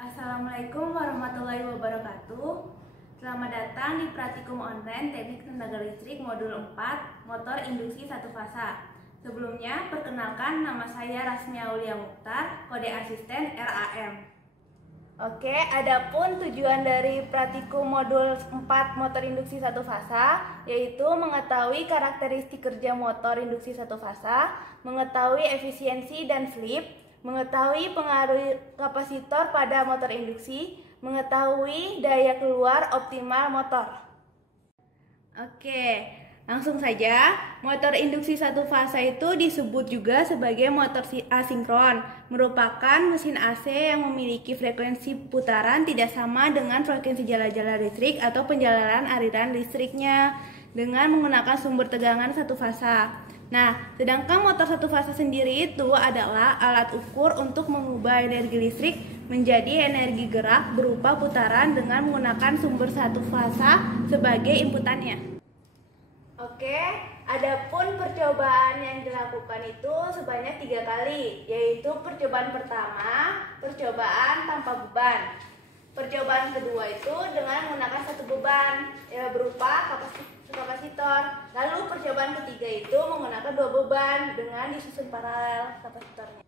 Assalamualaikum warahmatullahi wabarakatuh. Selamat datang di Praktikum Online Teknik Tenaga Listrik Modul 4 Motor Induksi Satu Fasa. Sebelumnya, perkenalkan nama saya Rasmi Aulia Mukhtar, kode asisten RAM. Oke, adapun tujuan dari Praktikum Modul 4 Motor Induksi Satu Fasa yaitu mengetahui karakteristik kerja motor induksi satu fasa, mengetahui efisiensi dan slip, mengetahui pengaruh kapasitor pada motor induksi, mengetahui daya keluar optimal motor. Oke, langsung saja. Motor induksi satu fasa itu disebut juga sebagai motor asinkron, merupakan mesin AC yang memiliki frekuensi putaran tidak sama dengan frekuensi jala-jala listrik atau penjalanan aliran listriknya dengan menggunakan sumber tegangan satu fasa. Nah, sedangkan motor satu fasa sendiri itu adalah alat ukur untuk mengubah energi listrik menjadi energi gerak berupa putaran dengan menggunakan sumber satu fasa sebagai inputannya. Oke, adapun percobaan yang dilakukan itu sebanyak 3 kali, yaitu percobaan pertama, percobaan tanpa beban. Percobaan kedua itu dengan menggunakan satu beban, berupa kapasitor. Lalu percobaan ketiga itu menggunakan 2 beban dengan disusun paralel kapasitornya.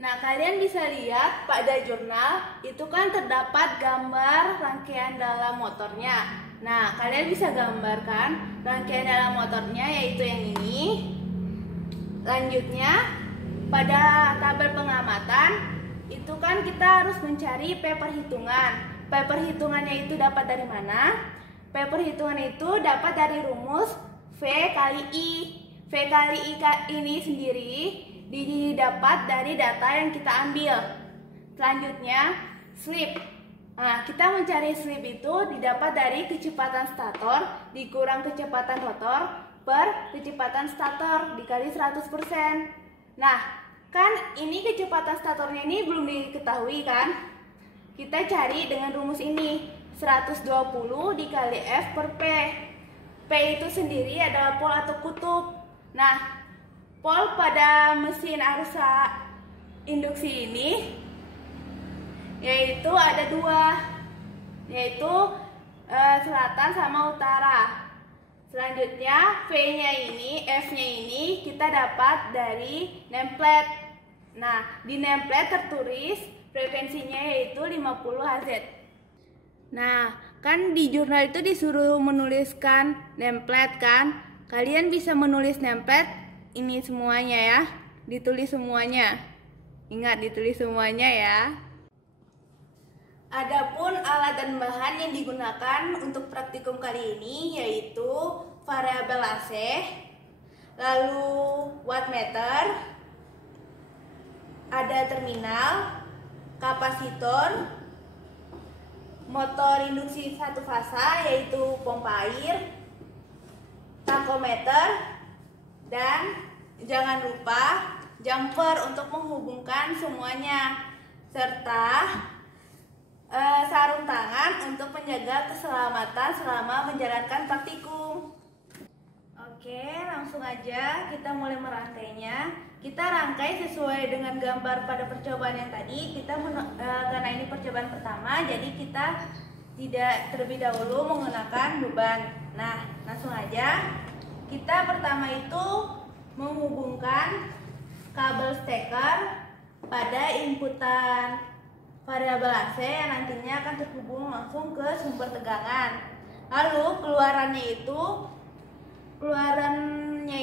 Nah, kalian bisa lihat pada jurnal itu kan terdapat gambar rangkaian dalam motornya. Nah, kalian bisa gambarkan rangkaian dalam motornya yaitu yang ini. Lanjutnya, pada tabel pengamatan itu kan kita harus mencari P perhitungan. P perhitungannya itu dapat dari mana? P perhitungan itu dapat dari rumus V kali I. V kali I ini sendiri didapat dari data yang kita ambil. Selanjutnya, slip. Nah, kita mencari slip itu didapat dari kecepatan stator dikurang kecepatan rotor per kecepatan stator dikali 100%. Nah, kan ini kecepatan statornya ini belum diketahui kan? Kita cari dengan rumus ini, 120 dikali F per P. P itu sendiri adalah pol atau kutub. Nah, pol pada mesin arus induksi ini yaitu ada 2, yaitu selatan sama utara. Selanjutnya V-nya ini, F-nya ini kita dapat dari nameplate. Nah, di nameplate tertulis frekuensinya yaitu 50 Hz. Nah, kan di jurnal itu disuruh menuliskan nameplate kan? Kalian bisa menulis nameplate ini semuanya ya. Ditulis semuanya. Ingat, ditulis semuanya ya. Adapun alat dan bahan yang digunakan untuk praktikum kali ini yaitu variabel AC, lalu wattmeter, ada terminal, kapasitor, motor induksi satu fasa yaitu pompa air, takometer, dan jangan lupa jumper untuk menghubungkan semuanya, serta sarung tangan untuk menjaga keselamatan selama menjalankan praktikum. Oke, langsung aja kita mulai merangkainya. Kita rangkai sesuai dengan gambar pada percobaan yang tadi. Karena ini percobaan pertama, jadi kita tidak terlebih dahulu menggunakan beban. Nah, langsung aja. Kita pertama itu menghubungkan kabel steker pada inputan variabel AC yang nantinya akan terhubung langsung ke sumber tegangan. Lalu keluarannya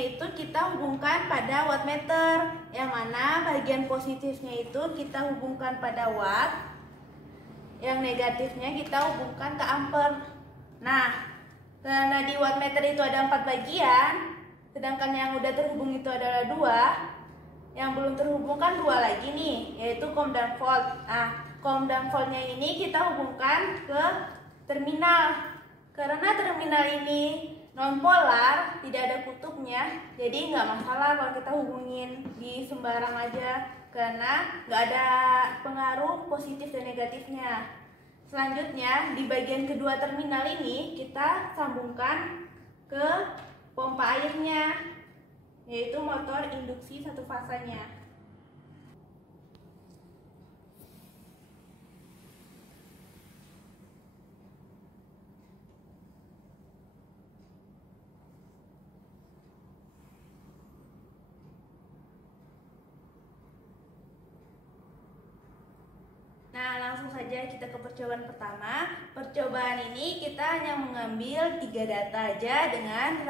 itu kita hubungkan pada wattmeter, yang mana bagian positifnya itu kita hubungkan pada watt, yang negatifnya kita hubungkan ke ampere. Nah, karena di wattmeter itu ada 4 bagian, sedangkan yang udah terhubung itu adalah 2, yang belum terhubung kan 2 lagi nih, yaitu com dan volt. Nah, com dan voltnya ini kita hubungkan ke terminal. Karena terminal ini non-polar, tidak ada kutubnya, jadi nggak masalah kalau kita hubungin di sembarang aja, karena nggak ada pengaruh positif dan negatifnya. Selanjutnya, di bagian kedua terminal ini kita sambungkan ke pompa airnya, yaitu motor induksi satu fasanya. langsung saja kita ke percobaan pertama. Percobaan ini kita hanya mengambil 3 data aja dengan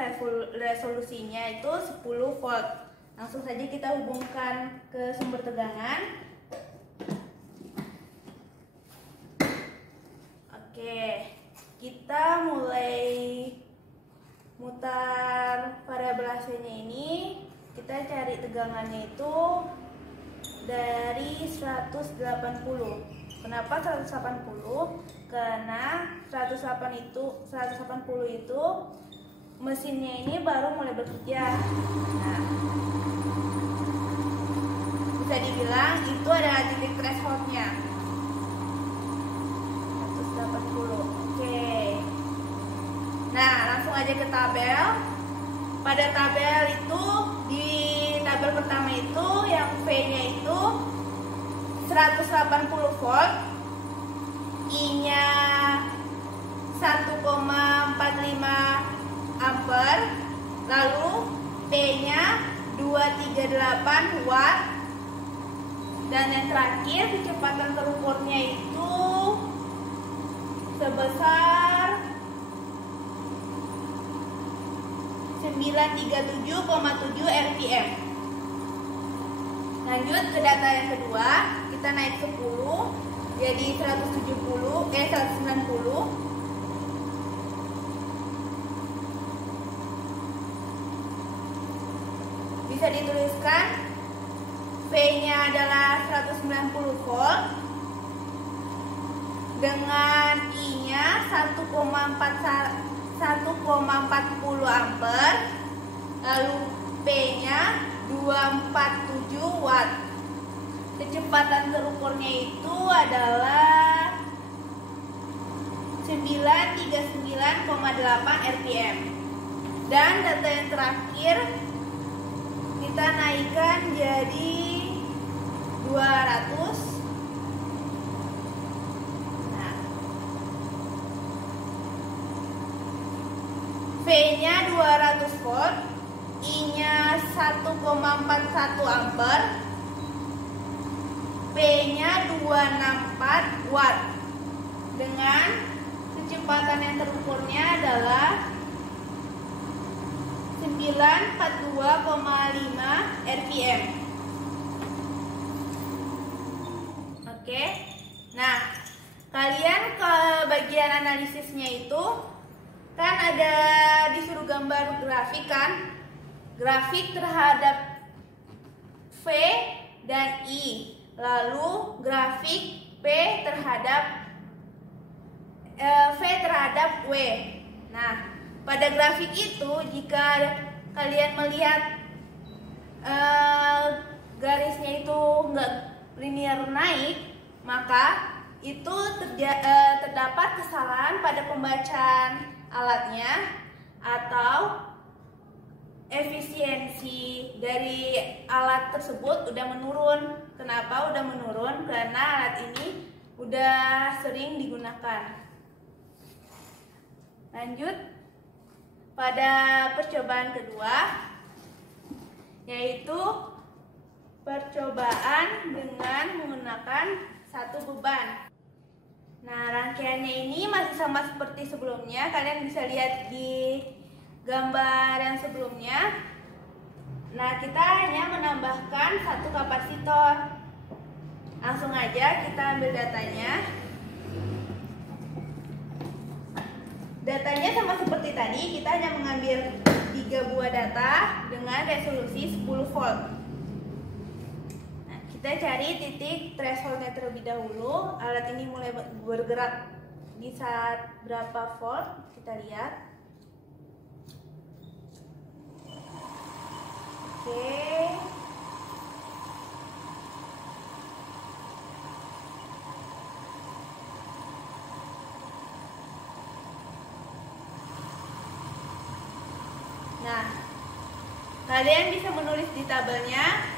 resolusinya itu 10 volt. Langsung saja kita hubungkan ke sumber tegangan. Oke, kita mulai mutar variabel AC-nya ini. Kita cari tegangannya itu dari 180. Kenapa 180? Karena 180 itu mesinnya ini baru mulai bekerja. Nah, bisa dibilang itu adalah titik thresholdnya. 180. Oke. Nah, langsung aja ke tabel. Pada tabel itu, di tabel pertama itu yang V-nya itu 180 volt, I-nya 1,45 ampere, lalu P-nya 238 watt, dan yang terakhir kecepatan terukurnya itu sebesar 937,7 rpm. Lanjut ke data yang kedua, kita naik 10 jadi 190. Bisa dituliskan V-nya adalah 190 volt dengan I-nya 1,40 ampere, lalu P-nya 247 watt. Kecepatan terukurnya itu adalah 939,8 rpm. Dan data yang terakhir kita naikkan jadi 200. V-nya 200 volt, I-nya 1,41 ampere, P-nya 264 watt. Dengan kecepatan yang terukurnya adalah 942,5 rpm. Oke. Nah, kalian ke bagian analisisnya itu kan ada disuruh gambar grafik kan, grafik terhadap V dan I, lalu grafik V terhadap W. Nah, pada grafik itu jika kalian melihat garisnya itu nggak linear naik, maka itu terdapat kesalahan pada pembacaan alatnya atau efisiensi dari alat tersebut udah menurun. Kenapa udah menurun? Karena alat ini udah sering digunakan. Lanjut pada percobaan kedua, yaitu percobaan dengan menggunakan satu beban. Nah, rangkaiannya ini masih sama seperti sebelumnya. Kalian bisa lihat di gambar yang sebelumnya. Nah, kita hanya menambahkan satu kapasitor. Langsung aja kita ambil datanya. Datanya sama seperti tadi, kita hanya mengambil 3 buah data dengan resolusi 10 volt. Kita cari titik thresholdnya terlebih dahulu. Alat ini mulai bergerak di saat berapa volt, kita lihat. Oke. Nah, kalian bisa menulis di tabelnya.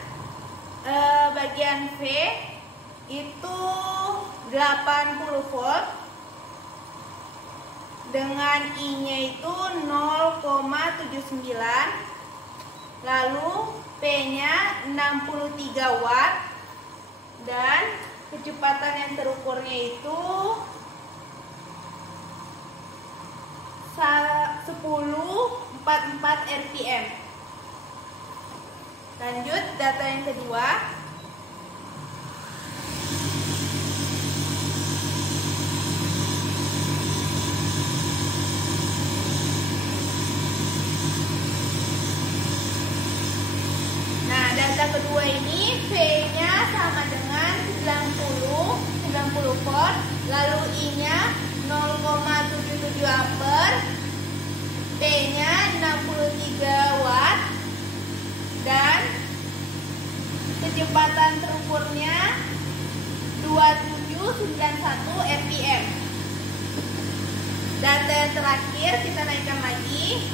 Bagian V itu 80 volt dengan I-nya itu 0,79, lalu P-nya 63 watt dan kecepatan yang terukurnya itu 1044 rpm. Lanjut data yang kedua. Nah, data kedua ini V-nya sama dengan 90 volt, lalu I-nya 0,77 ampere, P-nya 63 watt, dan kecepatan terukurnya 2791 rpm. Data yang terakhir kita naikkan lagi.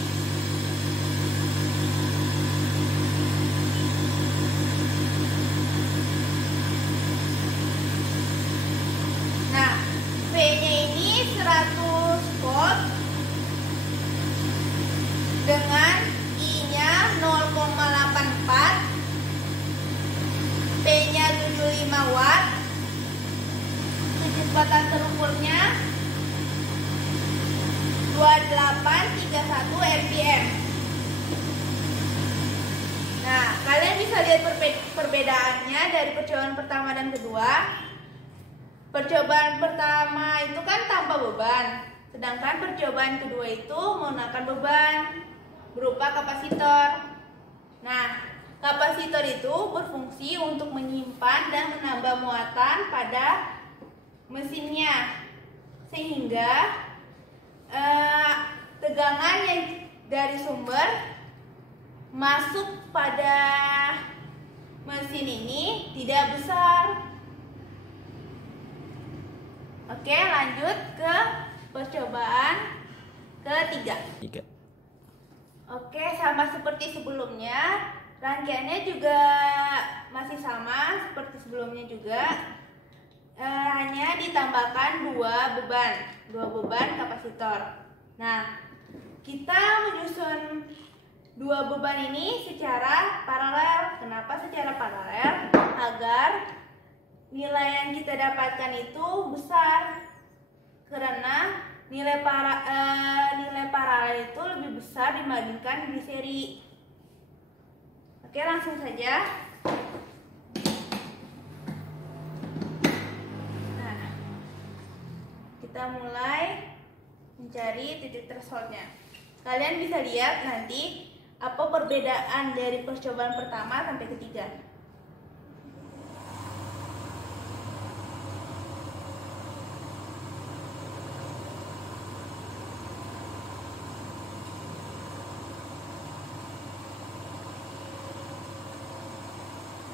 Nah, V-nya ini 100 volt dengan I-nya 0,84, P-nya 75 watt, kecepatan terukurnya 2831 rpm. Nah, kalian bisa lihat perbedaannya dari percobaan pertama dan kedua. Percobaan pertama itu kan tanpa beban, sedangkan percobaan kedua itu menggunakan beban berupa kapasitor. Nah, kapasitor itu berfungsi untuk menyimpan dan menambah muatan pada mesinnya, sehingga tegangan yang dari sumber masuk pada mesin ini tidak besar. Oke, lanjut ke percobaan ketiga. Oke, sama seperti sebelumnya, rangkaiannya juga masih sama seperti sebelumnya juga, hanya ditambahkan dua beban kapasitor. Nah, kita menyusun dua beban ini secara paralel. Kenapa secara paralel? Agar nilai yang kita dapatkan itu besar, karena nilai paralel itu lebih besar dibandingkan di seri. Oke, langsung saja. Nah, kita mulai mencari titik thresholdnya. Kalian bisa lihat nanti apa perbedaan dari percobaan pertama sampai ketiga.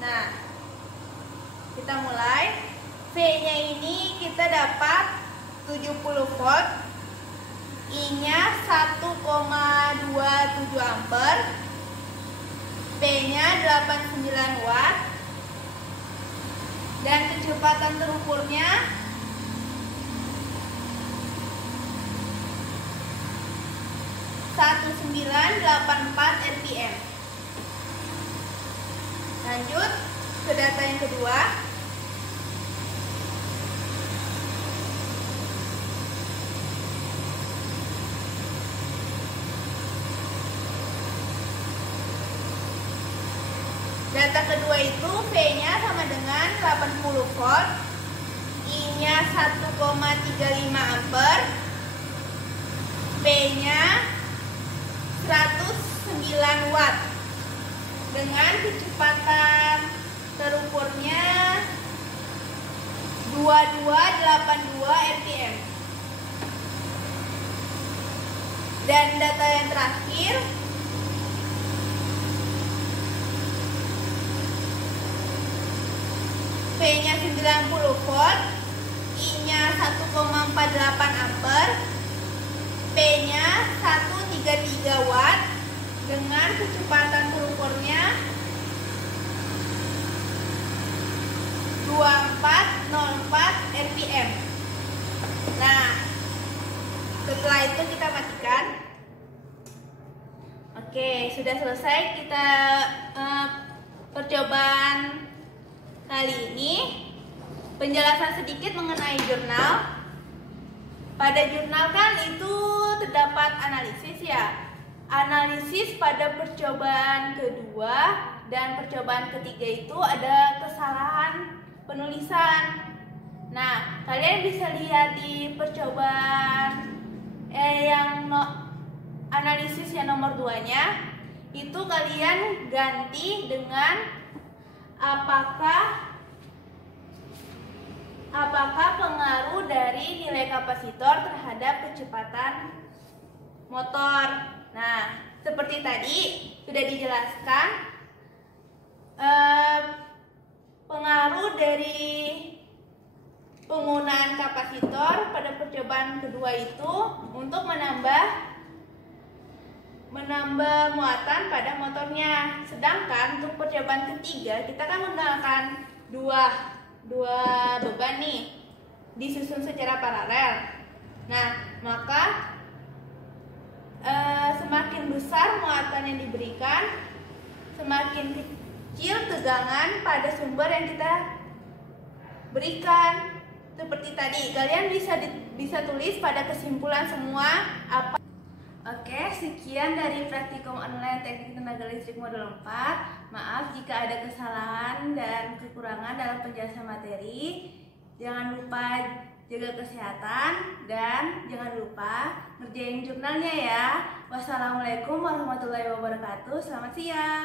Nah, kita mulai. V-nya ini kita dapat 70 volt, I-nya 1,27 ampere, P-nya 89 watt, dan kecepatan terukurnya 1984 rpm. Lanjut ke data yang kedua. Data kedua itu V-nya sama dengan 80 volt, I-nya 1,35 ampere, P-nya 109 watt, dengan kecepatan terukurnya 2282 rpm. Dan data yang terakhir, V-nya 90 volt, I-nya 1,48 ampere, P-nya 133 watt, dengan kecepatan terukurnya 2404 rpm. Nah, setelah itu kita matikan. Oke, sudah selesai kita percobaan kali ini. Penjelasan sedikit mengenai jurnal. Pada jurnal kan itu terdapat analisis ya. Analisis pada percobaan kedua dan percobaan ketiga itu ada kesalahan penulisan. Nah, kalian bisa lihat di percobaan analisis yang nomor 2-nya itu kalian ganti dengan apakah pengaruh dari nilai kapasitor terhadap kecepatan motor. Nah, seperti tadi sudah dijelaskan, pengaruh dari penggunaan kapasitor pada percobaan kedua itu untuk menambah muatan pada motornya. Sedangkan untuk percobaan ketiga kita kan menggunakan dua beban nih, disusun secara paralel. Nah, maka semakin besar muatan yang diberikan, semakin kecil tegangan pada sumber yang kita berikan. Seperti tadi, kalian bisa tulis pada kesimpulan semua apa. Oke, sekian dari praktikum online teknik tenaga listrik modul 4. Maaf jika ada kesalahan dan kekurangan dalam penjelasan materi. Jangan lupa jaga kesehatan dan jangan lupa ngerjain jurnalnya ya. Wassalamualaikum warahmatullahi wabarakatuh. Selamat siang.